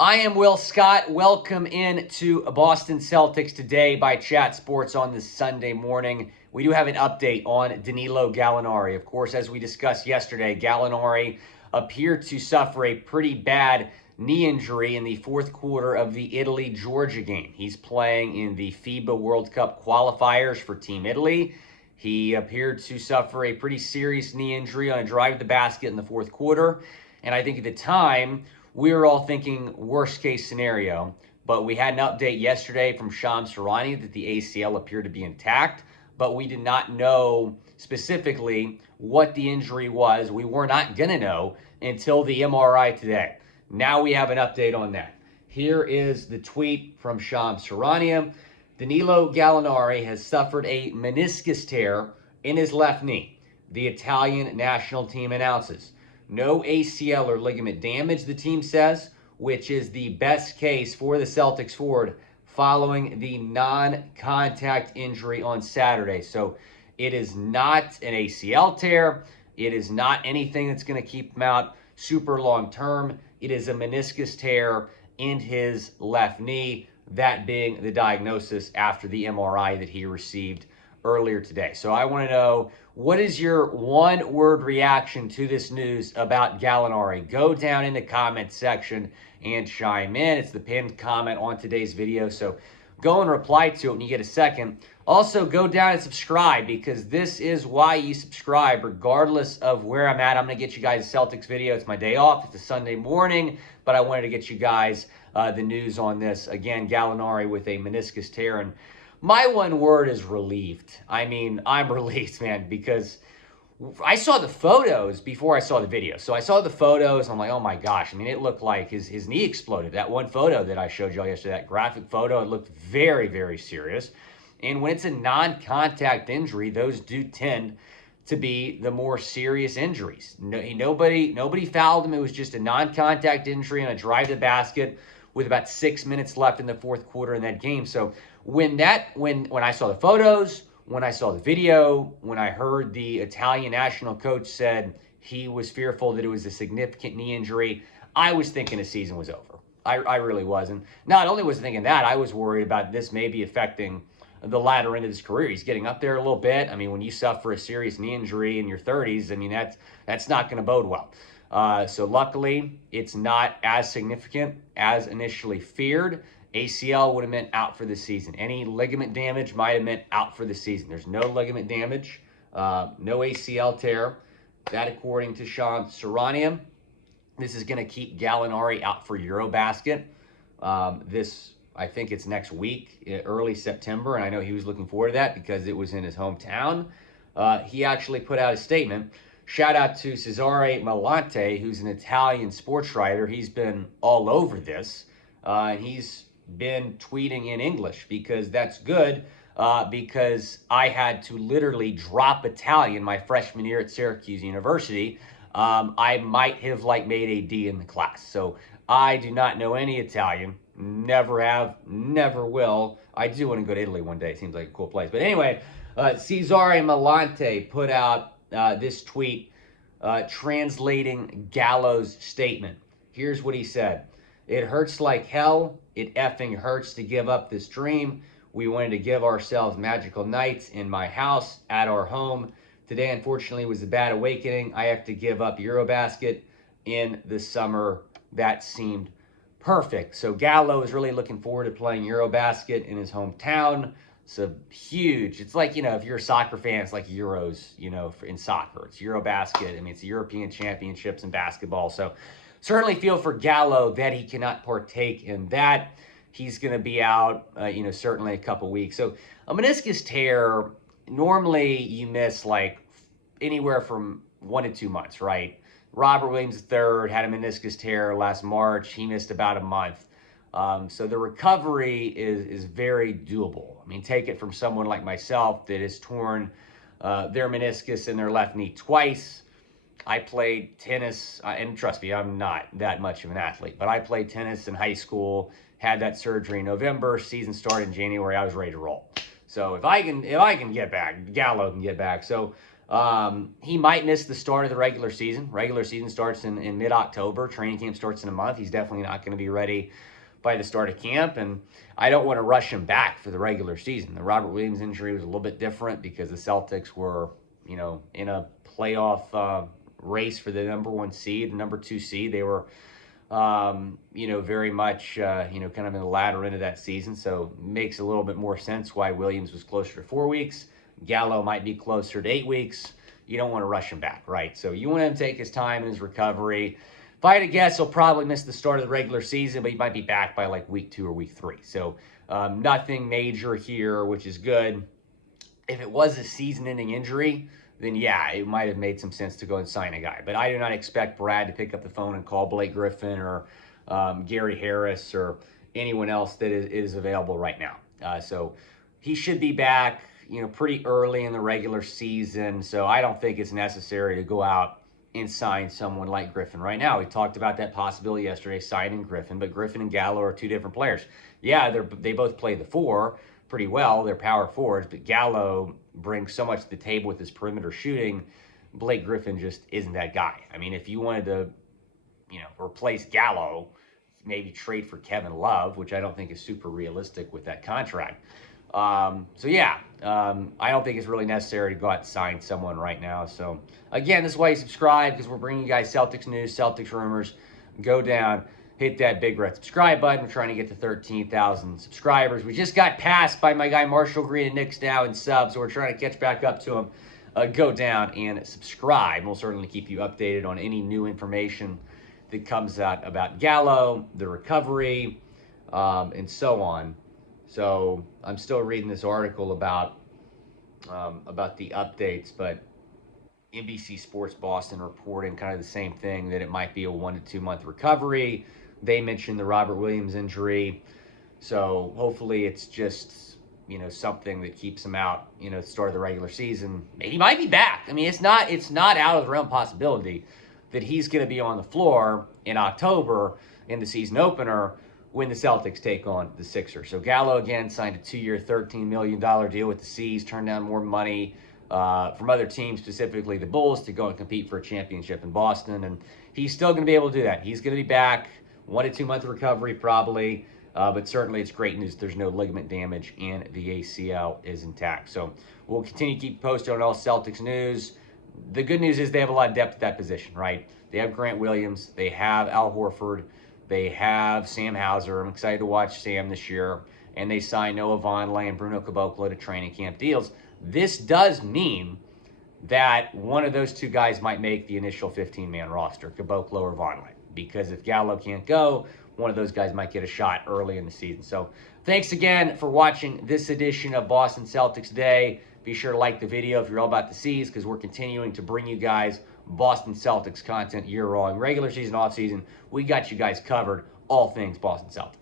I am Will Scott. Welcome in to Boston Celtics today by Chat Sports on this Sunday morning. We do have an update on Danilo Gallinari. Of course, as we discussed yesterday, Gallinari appeared to suffer a pretty bad knee injury in the fourth quarter of the Italy-Georgia game. He's playing in the FIBA World Cup Qualifiers for Team Italy. He appeared to suffer a pretty serious knee injury on a drive to the basket in the fourth quarter. And I think at the time, we were all thinking worst case scenario, but we had an update yesterday from Shams Charania that the ACL appeared to be intact, but we did not know specifically what the injury was. We were not going to know until the MRI today. Now we have an update on that. Here is the tweet from Shams Charania. Danilo Gallinari has suffered a meniscus tear in his left knee. The Italian national team announces. No ACL or ligament damage, the team says, which is the best case for the Celtics forward following the non-contact injury on Saturday. So it is not an ACL tear. It is not anything that's going to keep him out super long term. It is a meniscus tear in his left knee, that being the diagnosis after the MRI that he received earlier today. So I want to know, what is your one-word reaction to this news about Galinari? Go down in the comment section and chime in. It's the pinned comment on today's video, so go and reply to it when you get a second. Also, go down and subscribe, because this is why you subscribe, regardless of where I'm at. I'm going to get you guys a Celtics video. It's my day off. It's a Sunday morning, but I wanted to get you guys the news on this. Again, Galinari with a meniscus tear, and my one word is relieved. I mean, I'm relieved, man, because I saw the photos before I saw the video. So I saw the photos. I'm like, oh my gosh. I mean, it looked like his knee exploded. That one photo that I showed y'all yesterday, that graphic photo, it looked very, very serious. And when it's a non-contact injury, those do tend to be the more serious injuries. Nobody fouled him. It was just a non-contact injury on a drive to the basket with about 6 minutes left in the fourth quarter in that game. So when I saw the photos, when I saw the video, when I heard the Italian national coach said he was fearful that it was a significant knee injury, I was thinking the season was over. I really was. And not only was I thinking that, I was worried about this maybe affecting the latter end of his career. He's getting up there a little bit. I mean, when you suffer a serious knee injury in your 30s, I mean, that's not going to bode well. So luckily, it's not as significant as initially feared. ACL would have meant out for the season. Any ligament damage might have meant out for the season. There's no ligament damage, no ACL tear. That, according to Shams Charania, this is going to keep Galinari out for Eurobasket. I think it's next week, early September, and I know he was looking forward to that because it was in his hometown. He actually put out a statement. Shout out to Cesare Malante, who's an Italian sports writer. He's been all over this, and he's been tweeting in English, because that's good, because I had to literally drop Italian my freshman year at Syracuse University. I might have made a D in the class. So I do not know any Italian. Never have, never will. I do want to go to Italy one day. It seems like a cool place. But anyway, Cesare Malante put out this tweet translating Gallo's statement. Here's what he said. It hurts like hell. It effing hurts to give up this dream. We wanted to give ourselves magical nights in my house, at our home. Today, unfortunately, was a bad awakening. I have to give up Eurobasket in the summer. That seemed perfect. So Gallo is really looking forward to playing Eurobasket in his hometown. It's a huge, it's like, if you're a soccer fan, it's like Euros, in soccer. It's Eurobasket. I mean, it's the European Championships in basketball. So certainly feel for Gallo that he cannot partake in that. He's going to be out, certainly a couple weeks. So a meniscus tear, normally you miss anywhere from 1 to 2 months, right? Robert Williams III had a meniscus tear last March. He missed about a month. So the recovery is very doable. I mean, take it from someone like myself that has torn their meniscus in their left knee twice. I played tennis, and trust me, I'm not that much of an athlete, but I played tennis in high school, had that surgery in November, season started in January, I was ready to roll. So if I can get back, Gallo can get back. So He might miss the start of the regular season. Regular season starts in mid-October. Training camp starts in a month. He's definitely not going to be ready by the start of camp, and I don't want to rush him back for the regular season. The Robert Williams injury was a little bit different because the Celtics were, in a playoff race for the number 1 seed, the number 2 seed. They were, very much, kind of in the latter end of that season, so it makes a little bit more sense why Williams was closer to 4 weeks. Gallo might be closer to 8 weeks. You don't want to rush him back, right? So you want him to take his time in his recovery. If I had to guess, he'll probably miss the start of the regular season, but he might be back by like week 2 or week 3. So nothing major here, which is good. If it was a season-ending injury, then yeah, it might have made some sense to go and sign a guy. But I do not expect Brad to pick up the phone and call Blake Griffin or Gary Harris or anyone else that is available right now. So he should be back, pretty early in the regular season. So I don't think it's necessary to go out and sign someone like Griffin right now. We talked about that possibility yesterday, signing Griffin, but Griffin and Gallo are 2 different players. Yeah, they both play the 4 pretty well. They're power forwards, but Gallo brings so much to the table with his perimeter shooting. Blake Griffin just isn't that guy. I mean, if you wanted to, replace Gallo, maybe trade for Kevin Love, which I don't think is super realistic with that contract. I don't think it's really necessary to go out and sign someone right now. So, again, this is why you subscribe, because we're bringing you guys Celtics news, Celtics rumors. Go down, hit that big red subscribe button. We're trying to get to 13,000 subscribers. We just got passed by my guy Marshall Green and Nick's now in subs, so we're trying to catch back up to him. Go down and subscribe. We'll certainly keep you updated on any new information that comes out about Gallo, the recovery, and so on. So I'm still reading this article about the updates, but NBC Sports Boston reporting kind of the same thing, that it might be a 1 to 2 month recovery. They mentioned the Robert Williams injury. So hopefully it's just, something that keeps him out, at the start of the regular season. He might be back. I mean, it's not out of the realm possibility that he's going to be on the floor in October in the season opener when the Celtics take on the Sixers. So Gallo, again, signed a 2-year, $13 million deal with the C's, turned down more money from other teams, specifically the Bulls, to go and compete for a championship in Boston. And he's still going to be able to do that. He's going to be back, 1 to 2 month recovery probably, but certainly it's great news. There's no ligament damage and the ACL is intact. So we'll continue to keep posted on all Celtics news. The good news is they have a lot of depth at that position, right? They have Grant Williams. They have Al Horford. They have Sam Hauser. I'm excited to watch Sam this year. And they signed Noah Vonleh and Bruno Caboclo to training camp deals. This does mean that one of those 2 guys might make the initial 15-man roster, Caboclo or Vonleh. Because if Gallo can't go, one of those guys might get a shot early in the season. So thanks again for watching this edition of Boston Celtics Day. Be sure to like the video if you're all about the C's, because we're continuing to bring you guys Boston Celtics content year-round. Regular season, off season, we got you guys covered. All things Boston Celtics.